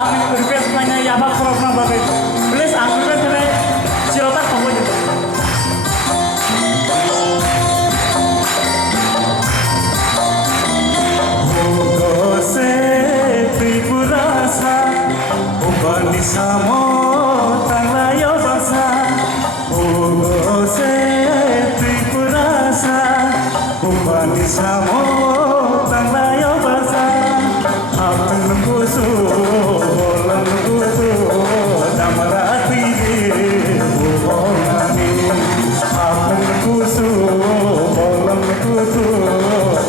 request nanya Yaba Korokna Babe. Please ang request kami sirotak tunggu gitu. Gose Tripurasa Upanisamo Tanglayo Basa Gose Tripurasa Upanisamo Tanglayo Basa Hapun Kusu Bolang Kusu Damarati Bubonani Hapun Kusu Bolang Kusu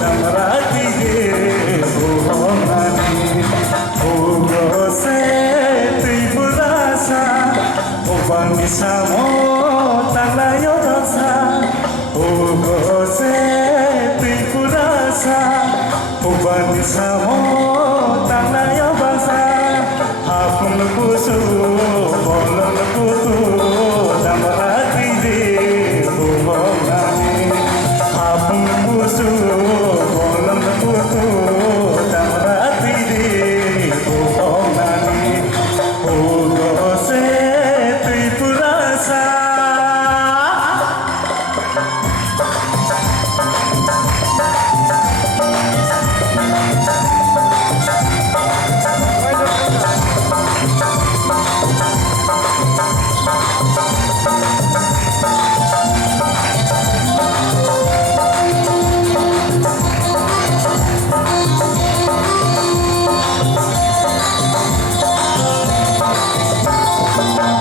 Damarati Bubonani Ugose Tripurasa Upanisamo Tanglayo Basa Ugose Tripurasa Upanisamo Tanglayo Basa Hapun Kusu Bolang Kusu Damarati Bubonani Hapun Kusu Bolang Kusu Damarati Bubonani Ugose Tripurasa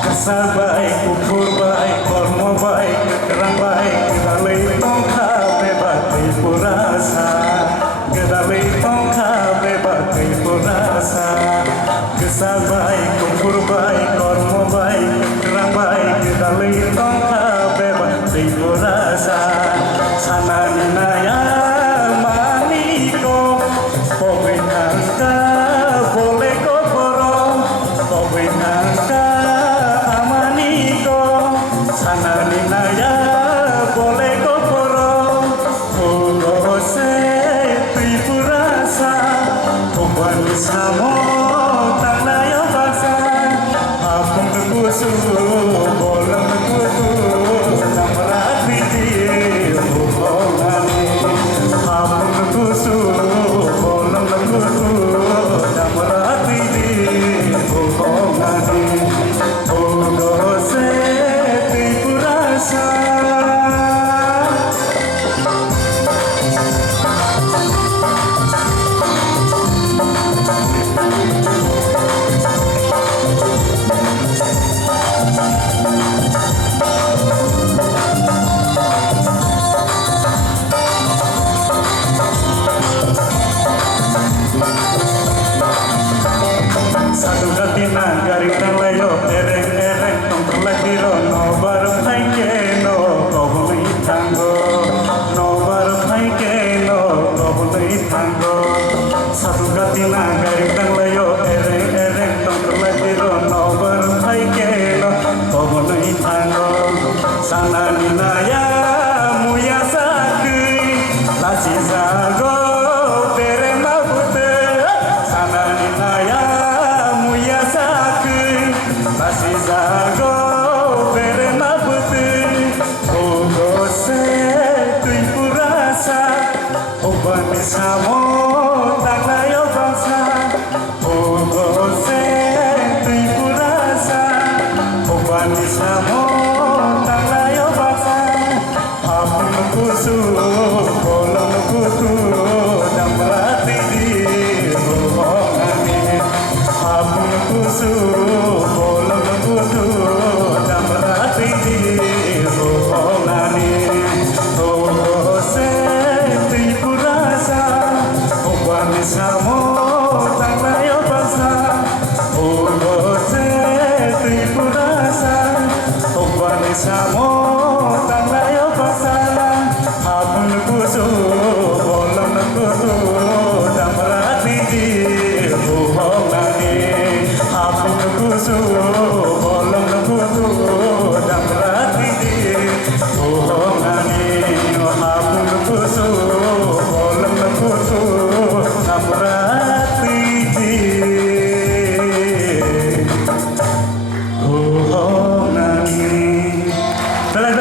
Kesal baik, kufur baik, kormo baik, kekerang baik, kita leitong kabe batai purasa, kita leitong kabe batai purasa. Kesal baik, kufur baik, kormo baik, kekerang baik, kita leitong kabe batai purasa. Sana ninaya maniko, pobinangka boleh koporo, pobinangka sana ninaya boleh koporo Ugose Tripurasa Upanisamo Tanglayo Basa Hapun Kusu Bolang Kusu Damarati Bubonani Hapun Kusu Bolang Kusu Damarati Bubonani Ugose Tripurasa Satu katina garing tanglayo ereng-ereng tong terlahiro no bareng haikeno kohuli tango no bareng haikeno kohuli tango satu katina garing tanglayo ereng-ereng tong terlahiro no bareng haikeno kohuli tango sana ninaya muya sakui lasi sago tere mabute sana ninaya Masih zago bere mabuti Ugose Tripurasa Upanisamo Tanglayo Basa Ugose Tripurasa Upanisamo Tanglayo Basa Hapun Kusu Bolang Kusu Damarati Bubonani Hapun Kusu Bolang Kusu Damarati Bubonani Ugose Tripurasa Upanisamo Tanglayo Basa Ugose Tripurasa Upanisamo Tanglayo Basa Hapun Kusu Bolang Kusu Damarati Bubonani Hapun Kusu Bolang Kusu Damarati Bubonani Hapun Kusu Bolang Kusu Damarati बेलेग